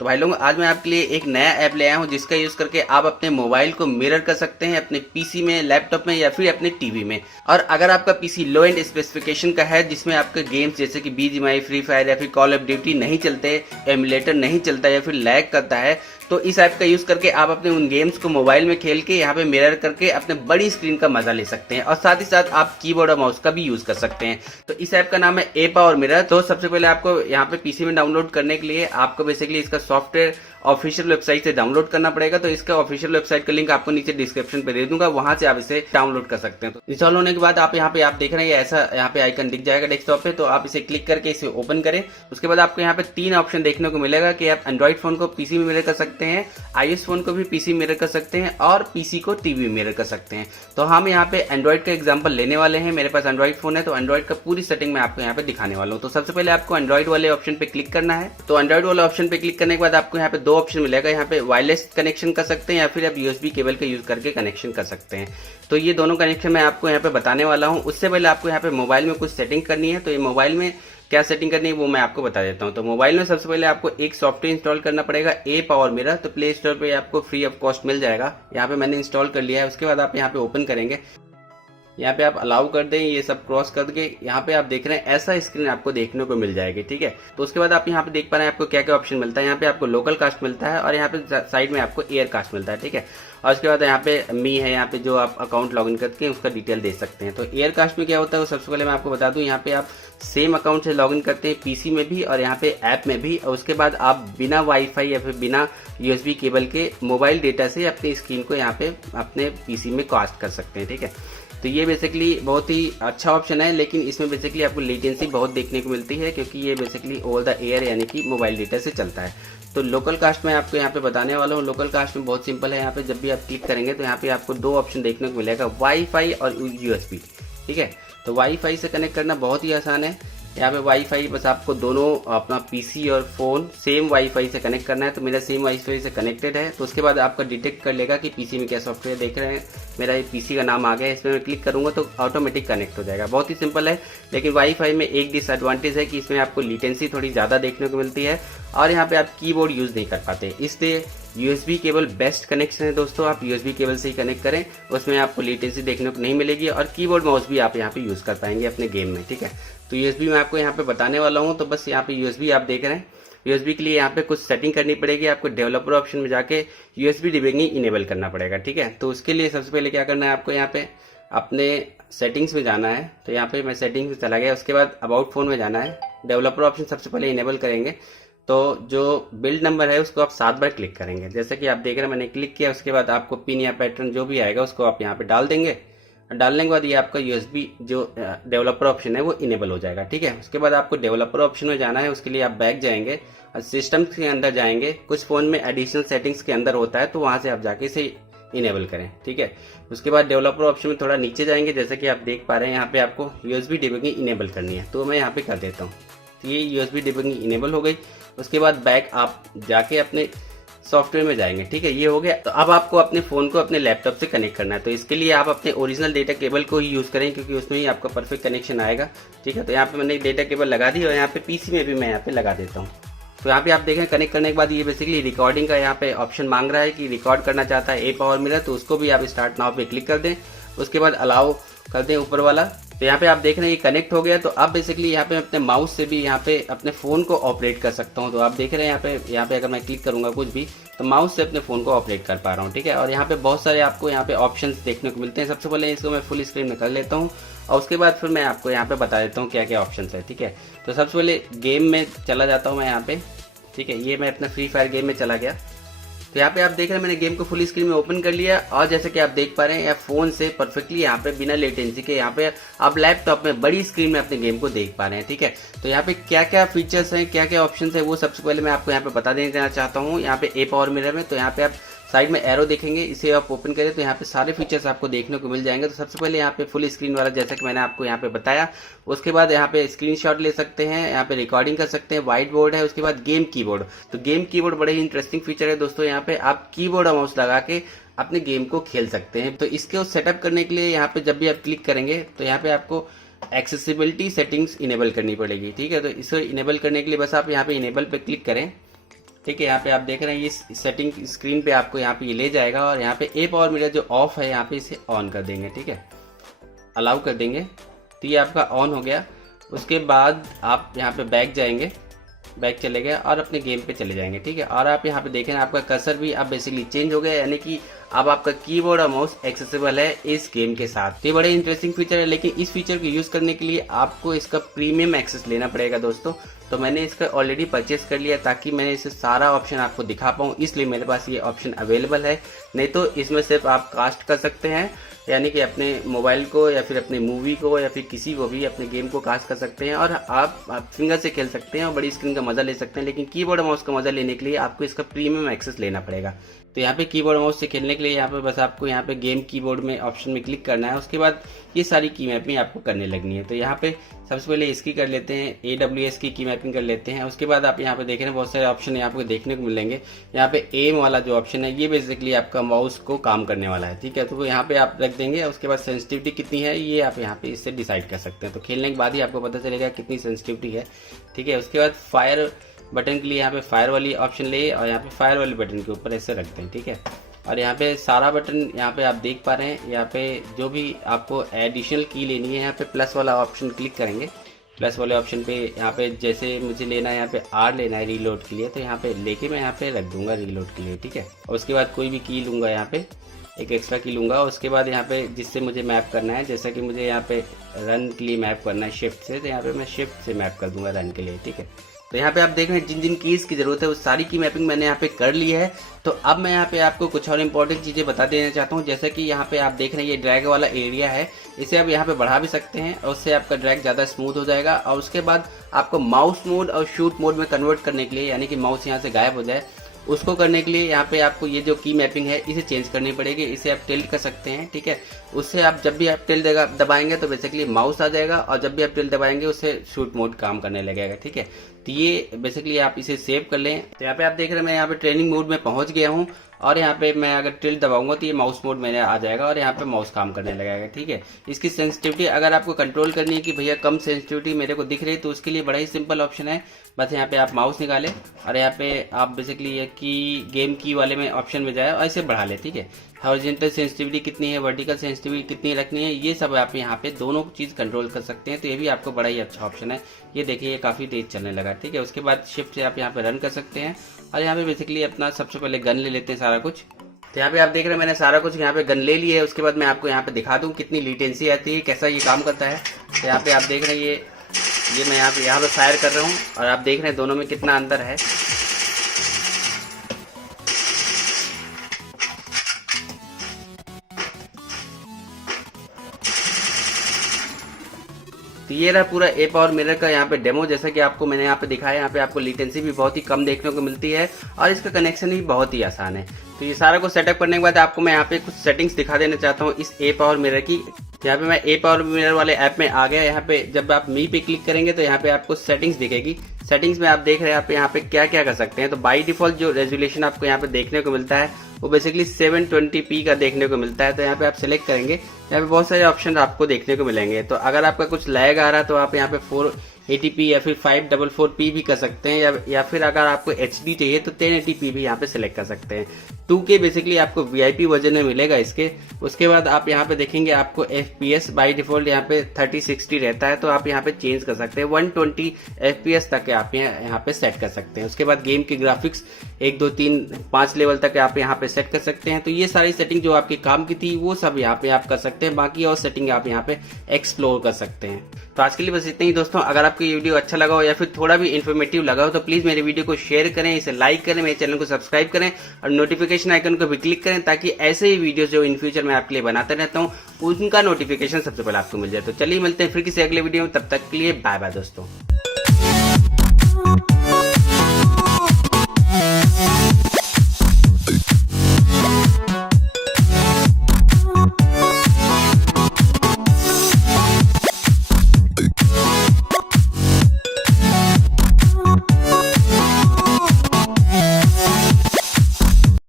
तो भाई लोग आज मैं आपके लिए एक नया ऐप ले आया हूँ जिसका यूज करके आप अपने मोबाइल को मिरर कर सकते हैं अपने पीसी में, लैपटॉप में या फिर अपने टीवी में। और अगर आपका पीसी लो एंड स्पेसिफिकेशन का है जिसमें आपके गेम्स जैसे कि बीजीएमआई, फ्री फायर या फिर कॉल ऑफ ड्यूटी नहीं चलते, एमुलेटर नहीं चलता या फिर लैग करता है, तो इस ऐप का यूज करके आप अपने उन गेम्स को मोबाइल में खेल के यहाँ पे मिरर करके अपने बड़ी स्क्रीन का मजा ले सकते हैं और साथ ही साथ आप कीबोर्ड और माउस का भी यूज कर सकते हैं। तो इस ऐप का नाम है ए पावर मिरर। तो सबसे पहले आपको यहाँ पे पीसी में डाउनलोड करने के लिए आपको बेसिकली इसका सॉफ्टवेयर ऑफिशियल वेबसाइट से डाउनलोड करना पड़ेगा। तो इसका ऑफिशियल वेबसाइट का लिंक आपको नीचे डिस्क्रिप्शन पे दे दूंगा, वहां से आप इसे डाउनलोड कर सकते हैं। तो इंस्टॉल होने के बाद आप यहाँ पे देख रहे हैं ऐसा यहाँ पे आइकन दिख जाएगा डेस्कटॉप पे, तो आप इसे क्लिक करके इसे ओपन करें। उसके बाद आपको यहाँ पे 3 ऑप्शन देखने को मिलेगा कि आप एंड्रॉइड फोन को पीसी में मिरर कर सकते हैं, आईओएस फोन को भी पीसी मिरर कर सकते हैं और पीसी को टीवी मिरर कर सकते हैं। तो हम यहाँ पे एंड्रॉइड का एग्जांपल लेने वाले हैं। मेरे पास एंड्रॉइड फोन है तो एंड्रॉइड का पूरी सेटिंग मैं आपको यहाँ पे दिखाने वाला हूँ। तो सबसे पहले आपको एंड्रॉइड वाले ऑप्शन पे क्लिक करना है। तो एंड्रॉइड वाले ऑप्शन पे क्लिक करने के बाद आपको यहाँ पे 2 ऑप्शन मिलेगा। यहाँ पे वायरलेस कनेक्शन कर सकते हैं या फिर आप यूएसबी केबल का यूज करके कनेक्शन कर सकते हैं। तो ये दोनों कनेक्शन मैं आपको यहाँ पे बताने वाला हूँ। उससे पहले आपको यहाँ पे मोबाइल में कुछ सेटिंग करनी है। तो ये मोबाइल में क्या सेटिंग करनी है वो मैं आपको बता देता हूँ। तो मोबाइल में सबसे पहले आपको एक सॉफ्टवेयर इंस्टॉल करना पड़ेगा, ए पावर मिरर। तो प्ले स्टोर पे आपको फ्री ऑफ कॉस्ट मिल जाएगा। यहाँ पे मैंने इंस्टॉल कर लिया है। उसके बाद आप यहाँ पे ओपन करेंगे, यहाँ पे आप अलाउ कर दें, ये सब क्रॉस कर के यहाँ पे आप देख रहे हैं ऐसा स्क्रीन आपको देखने को मिल जाएगी। ठीक है, तो उसके बाद आप यहाँ पे देख पा रहे हैं आपको क्या क्या ऑप्शन मिलता है। यहाँ पे आपको लोकल कास्ट मिलता है और यहाँ पे साइड में आपको एयर कास्ट मिलता है। ठीक है, और उसके बाद यहाँ पे मी है, यहाँ पे जो आप अकाउंट लॉगिन करके उसका डिटेल दे सकते हैं। तो एयर कास्ट में क्या होता है वो सबसे पहले मैं आपको बता दूं। यहाँ पे आप सेम अकाउंट से लॉगिन करते हैं पीसी में भी और यहाँ पे ऐप में भी, और उसके बाद आप बिना वाईफाई या फिर बिना यूएसबी केबल के मोबाइल डेटा से अपनी स्क्रीन को यहाँ पे अपने पीसी में कास्ट कर सकते हैं। ठीक है, तो ये बेसिकली बहुत ही अच्छा ऑप्शन है, लेकिन इसमें बेसिकली आपको लेटेंसी बहुत देखने को मिलती है क्योंकि ये बेसिकली ओवर द एयर यानी कि मोबाइल डेटा से चलता है। तो लोकल कास्ट में आपको यहाँ पे बताने वाला हूँ। लोकल कास्ट में बहुत सिंपल है। यहाँ पे जब भी आप क्लिक करेंगे तो यहाँ पे आपको 2 ऑप्शन देखने को मिलेगा, वाईफाई और यूएसबी। ठीक है, तो वाईफाई से कनेक्ट करना बहुत ही आसान है। यहाँ पे वाईफाई बस आपको दोनों अपना पीसी और फोन सेम वाईफाई से कनेक्ट करना है। तो मेरा सेम वाईफाई से कनेक्टेड है। तो उसके बाद आपका डिटेक्ट कर लेगा कि पीसी में क्या सॉफ्टवेयर देख रहे हैं। मेरा ये पीसी का नाम आ गया है, इसमें मैं क्लिक करूंगा तो ऑटोमेटिक कनेक्ट हो जाएगा। बहुत ही सिंपल है, लेकिन वाईफाई में एक डिसएडवांटेज है कि इसमें आपको लेटेंसी थोड़ी ज्यादा देखने को मिलती है और यहाँ पे आप कीबोर्ड यूज नहीं कर पाते। इसलिए यूएसबी केबल बेस्ट कनेक्शन है दोस्तों। आप यूएसबी केबल से ही कनेक्ट करें, उसमें आपको लेटेंसी देखने को नहीं मिलेगी और कीबोर्ड माउस भी आप यहाँ पे यूज कर पाएंगे अपने गेम में। ठीक है, तो यूएसबी मैं आपको यहाँ पे बताने वाला हूँ। तो बस यहाँ पे यूएसबी आप देख रहे हैं। यूएसबी के लिए यहाँ पे कुछ सेटिंग करनी पड़ेगी। आपको डेवलपर ऑप्शन में जाके यूएसबी डिबगिंग इनेबल करना पड़ेगा। ठीक है, तो उसके लिए सबसे पहले क्या करना है, आपको यहाँ पे अपने सेटिंग्स में जाना है। तो यहाँ पे मैं सेटिंग्स में चला गया। उसके बाद अबाउट फोन में जाना है, डेवलपर ऑप्शन सबसे पहले इनेबल करेंगे। तो जो बिल्ड नंबर है उसको आप 7 बार क्लिक करेंगे, जैसे कि आप देख रहे हैं मैंने क्लिक किया। उसके बाद आपको पिन या पैटर्न जो भी आएगा उसको आप यहाँ पे डाल देंगे। डालने के बाद ये आपका यूएसबी जो डेवलपर ऑप्शन है वो इनेबल हो जाएगा। ठीक है, उसके बाद आपको डेवलपर ऑप्शन में जाना है। उसके लिए आप बैक जाएंगे और सिस्टम के अंदर जाएंगे। कुछ फोन में एडिशनल सेटिंग्स के अंदर होता है तो वहां से आप जाके इसे इनेबल करें। ठीक है, उसके बाद डेवलपर ऑप्शन में थोड़ा नीचे जाएंगे, जैसे कि आप देख पा रहे हैं यहाँ पे आपको यूएसबी डिबगिंग इनेबल करनी है। तो मैं यहाँ पे कर देता हूँ। तो ये यूएसबी डिबगिंग इनेबल हो गई। उसके बाद बैक आप जाके अपने सॉफ्टवेयर में जाएंगे। ठीक है, ये हो गया। तो अब आपको अपने फोन को अपने लैपटॉप से कनेक्ट करना है। तो इसके लिए आप अपने ओरिजिनल डेटा केबल को ही यूज करें क्योंकि उसमें ही आपका परफेक्ट कनेक्शन आएगा। ठीक है, तो यहाँ पे मैंने एक डेटा केबल लगा दी और यहाँ पे पीसी में भी मैं यहाँ पे लगा देता हूँ। तो यहाँ पे आप देखें कनेक्ट करने के बाद ये बेसिकली रिकॉर्डिंग का यहाँ पे ऑप्शन मांग रहा है कि रिकॉर्ड करना चाहता है ए पावर मिरर, तो उसको भी आप स्टार्ट नाउ पे क्लिक कर दें। उसके बाद अलाउ कर दें ऊपर वाला। तो यहाँ पे आप देख रहे हैं ये कनेक्ट हो गया। तो अब बेसिकली यहाँ पे अपने माउस से भी यहाँ पे अपने फोन को ऑपरेट कर सकता हूँ। तो आप देख रहे हैं यहाँ पे अगर मैं क्लिक करूंगा कुछ भी तो माउस से अपने फोन को ऑपरेट कर पा रहा हूँ। ठीक है, और यहाँ पे बहुत सारे आपको यहाँ पे ऑप्शंस देखने को मिलते हैं। सबसे पहले इसको मैं फुल स्क्रीन में कर लेता हूँ और उसके बाद फिर मैं आपको यहाँ पे बता देता हूँ क्या क्या ऑप्शन है। ठीक है, तो सबसे पहले गेम में चला जाता हूँ मैं यहाँ पे। ठीक है, ये मैं अपना फ्री फायर गेम में चला गया। तो यहाँ पे आप देख रहे हैं मैंने गेम को फुल स्क्रीन में ओपन कर लिया और जैसे कि आप देख पा रहे हैं फोन से परफेक्टली यहाँ पे बिना लेटेंसी के यहाँ पे आप लैपटॉप में बड़ी स्क्रीन में अपने गेम को देख पा रहे हैं। ठीक है, तो यहाँ पे क्या क्या फीचर्स हैं, क्या क्या ऑप्शंस है वो सबसे पहले मैं आपको यहाँ पे बता देना चाहता हूँ। यहाँ पे ए पावर मिरर में तो यहाँ पे आप साइड में एरो देखेंगे, इसे आप ओपन करें तो यहाँ पे सारे फीचर्स आपको देखने को मिल जाएंगे। तो सबसे पहले यहाँ पे फुल स्क्रीन वाला जैसा कि मैंने आपको यहाँ पे बताया। उसके बाद यहाँ पे स्क्रीनशॉट ले सकते हैं, यहाँ पे रिकॉर्डिंग कर सकते हैं, व्हाइट बोर्ड है। उसके बाद गेम कीबोर्ड। तो गेम कीबोर्ड बड़े ही इंटरेस्टिंग फीचर है दोस्तों। यहाँ पे आप कीबोर्ड और माउस लगा के अपने गेम को खेल सकते हैं। तो इसके सेटअप करने के लिए यहाँ पे जब भी आप क्लिक करेंगे तो यहाँ पे आपको एक्सेसिबिलिटी सेटिंग्स इनेबल करनी पड़ेगी। ठीक है, तो इसे इनेबल करने के लिए बस आप यहाँ पे इनेबल पे क्लिक करें। ठीक है, यहाँ पे आप देख रहे हैं ये सेटिंग स्क्रीन पे आपको यहाँ पे ये ले जाएगा और यहाँ पे ए पावर मीटर जो ऑफ है यहाँ पे इसे ऑन कर देंगे। ठीक है, अलाउ कर देंगे तो ये आपका ऑन हो गया। उसके बाद आप यहाँ पे बैक जाएंगे, बैक चले गए और अपने गेम पे चले जाएंगे। ठीक है, और आप यहाँ पे देखें आपका कर्सर भी अब बेसिकली चेंज हो गया, यानी कि अब आपका कीबोर्ड और माउस एक्सेसिबल है इस गेम के साथ। ये बड़े इंटरेस्टिंग फीचर है, लेकिन इस फीचर को यूज करने के लिए आपको इसका प्रीमियम एक्सेस लेना पड़ेगा दोस्तों। तो मैंने इसका ऑलरेडी परचेस कर लिया ताकि मैं इसे सारा ऑप्शन आपको दिखा पाऊँ, इसलिए मेरे पास ये ऑप्शन अवेलेबल है। नहीं तो इसमें सिर्फ आप कास्ट कर सकते हैं, यानी कि अपने मोबाइल को या फिर अपने मूवी को या फिर किसी को भी अपने गेम को कास्ट कर सकते हैं और आप फिंगर से खेल सकते हैं और बड़ी स्क्रीन का मजा ले सकते हैं। लेकिन कीबोर्ड और माउस का मजा लेने के लिए आपको इसका प्रीमियम एक्सेस लेना पड़ेगा। तो यहाँ पे कीबोर्ड माउस से खेलने के लिए यहाँ पे बस आपको यहाँ पे गेम कीबोर्ड में ऑप्शन में क्लिक करना है। उसके बाद ये सारी की मैपिंग आपको करने लगनी है। तो यहाँ पे सबसे पहले इसकी कर लेते हैं, AWS की मैपिंग कर लेते हैं। उसके बाद आप यहाँ पे देखें बहुत सारे ऑप्शन यहाँ पे देखने को मिलेंगे। यहाँ पे एम वाला जो ऑप्शन है ये बेसिकली आपका माउस को काम करने वाला है। ठीक है, तो यहाँ पे आप रख देंगे। उसके बाद सेंसिटिविटी कितनी है ये आप यहाँ पे इससे डिसाइड कर सकते हैं। तो खेलने के बाद ही आपको पता चलेगा कितनी सेंसिटिविटी है। ठीक है, उसके बाद फायर बटन के लिए यहाँ पे फायर वाली ऑप्शन ले और यहाँ पे फायर वाले बटन के ऊपर ऐसे रखते हैं। ठीक है, और यहाँ पे सारा बटन यहाँ पे आप देख पा रहे हैं। यहाँ पे जो भी आपको एडिशनल की लेनी है यहाँ पे प्लस वाला ऑप्शन क्लिक करेंगे। प्लस वाले ऑप्शन पे यहाँ पे जैसे मुझे लेना है यहाँ पे R लेना है रीलोड के लिए, तो यहाँ पे लेके मैं यहाँ पे रख दूंगा रीलोड के लिए। ठीक है, और उसके बाद कोई भी की लूंगा, यहाँ पे एक एक्स्ट्रा की लूंगा। उसके बाद यहाँ पे जिससे मुझे मैप करना है, जैसा कि मुझे यहाँ पे रन के लिए मैप करना है शिफ्ट से, तो यहाँ पे मैं शिफ्ट से मैप कर दूंगा रन के लिए। ठीक है, तो यहाँ पे आप देख रहे हैं जिन जिन कीज की जरूरत है वो सारी की मैपिंग मैंने यहाँ पे कर ली है। तो अब मैं यहाँ पे आपको कुछ और इम्पोर्टेंट चीजें बता देना चाहता हूँ। जैसे कि यहाँ पे आप देख रहे हैं ये ड्रैग वाला एरिया है, इसे आप यहाँ पे बढ़ा भी सकते हैं और उससे आपका ड्रैग ज्यादा स्मूथ हो जाएगा। और उसके बाद आपको माउस मोड और शूट मोड में कन्वर्ट करने के लिए, यानी कि माउस यहाँ से गायब हो जाए, उसको करने के लिए यहाँ पे आपको ये जो की मैपिंग है इसे चेंज करनी पड़ेगी। इसे आप टिल्ट कर सकते हैं। ठीक है, उससे आप जब भी आप टिल्ट दबाएंगे तो बेसिकली माउस आ जाएगा और जब भी आप टिल्ट दबाएंगे उससे शूट मोड काम करने लगेगा। ठीक है, तो ये बेसिकली आप इसे सेव कर लें। तो यहाँ पे आप देख रहे हैं मैं यहाँ पे ट्रेनिंग मोड में पहुंच गया हूँ और यहाँ पे मैं अगर टिल्ट दबाऊंगा तो ये माउस मोड मेरे आ जाएगा और यहाँ पे माउस काम करने लगेगा। ठीक है, इसकी सेंसिटिविटी अगर आपको कंट्रोल करनी है कि भैया कम सेंसिटिविटी मेरे को दिख रही है, तो उसके लिए बड़ा ही सिंपल ऑप्शन है। बस यहाँ पे आप माउस निकालें और यहाँ पे आप बेसिकली ये की गेम की वाले में ऑप्शन में जाए और इसे बढ़ा ले। ठीक है, हॉरिजॉन्टल सेंसिटिविटी कितनी है, वर्टिकल सेंसिटिविटी कितनी रखनी है, ये सब आप यहाँ पे दोनों चीज कंट्रोल कर सकते हैं। तो ये भी आपको बड़ा ही अच्छा ऑप्शन है। ये देखिए ये काफी तेज चलने लगा। ठीक है, उसके बाद शिफ्ट से आप यहाँ पे रन कर सकते हैं और यहाँ पे बेसिकली अपना सबसे पहले गन ले लेते हैं सारा कुछ। तो यहाँ पे आप देख रहे हैं मैंने सारा कुछ यहाँ पे गन ले लिया है। उसके बाद मैं आपको यहाँ पे दिखा दूं कितनी लेटेंसी आती है, कैसा ये काम करता है। तो यहाँ पे आप देख रहे हैं ये मैं यहाँ पे फायर कर रहा हूँ और आप देख रहे हैं दोनों में कितना अंतर है। तो ये रहा पूरा ए पावर मिरर का यहाँ पे डेमो। जैसा कि आपको मैंने यहाँ पे दिखाया, यहाँ पे आपको लेटेंसी भी बहुत ही कम देखने को मिलती है और इसका कनेक्शन भी बहुत ही आसान है। तो ये सारा कुछ सेटअप करने के बाद आपको मैं यहाँ पे कुछ सेटिंग्स दिखा देना चाहता हूँ इस ए पावर मिरर की। यहाँ पे मैं ए पावर मिरर वाले ऐप में आ गया। यहाँ पे जब आप मी पे क्लिक करेंगे तो यहाँ पे आपको सेटिंग्स दिखेगी। सेटिंग्स में आप देख रहे हैं आप यहाँ पे क्या क्या कर सकते हैं। तो बाई डिफॉल्ट जो रेजोल्यूशन आपको यहाँ पे देखने को मिलता है वो बेसिकली 720p का देखने को मिलता है। तो यहाँ पे आप सिलेक्ट करेंगे, यहाँ पे बहुत सारे ऑप्शन आपको देखने को मिलेंगे। तो अगर आपका कुछ लैग आ रहा है तो आप यहाँ पे 480p या फिर 544p भी कर सकते हैं, या फिर अगर आपको HD चाहिए तो 1080p भी यहाँ पे सिलेक्ट कर सकते हैं। 2K बेसिकली आपको VIP वर्जन में मिलेगा इसके। उसके बाद आप यहाँ पे देखेंगे आपको FPS बाय डिफॉल्ट यहाँ पे 3060 रहता है, तो आप यहाँ पे चेंज कर सकते हैं 120 FPS तक आप यहाँ पे सेट कर सकते हैं। उसके बाद गेम की ग्राफिक्स 1 2 3 5 लेवल तक आप यहाँ पे सेट कर सकते हैं। तो ये सारी सेटिंग जो आपके काम की थी वो सब यहाँ पे आप कर सकते हैं। बाकी और सेटिंग आप यहाँ पे एक्सप्लोर कर सकते हैं। तो आज के लिए बस इतना ही दोस्तों। अगर आपको ये वीडियो अच्छा लगा हो या फिर थोड़ा भी इन्फॉर्मेटिव लगा हो तो प्लीज मेरे वीडियो को शेयर करें, इसे लाइक करें, मेरे चैनल को सब्सक्राइब करें और नोटिफिकेशन आइकन को भी क्लिक करें, ताकि ऐसे ही वीडियो जो इन फ्यूचर में आपके लिए बनाते रहता हूँ उनका नोटिफिकेशन सबसे पहले आपको मिल जाए। तो चलिए मिलते हैं फिर किसी अगले वीडियो में, तब तक के लिए बाय बाय दोस्तों।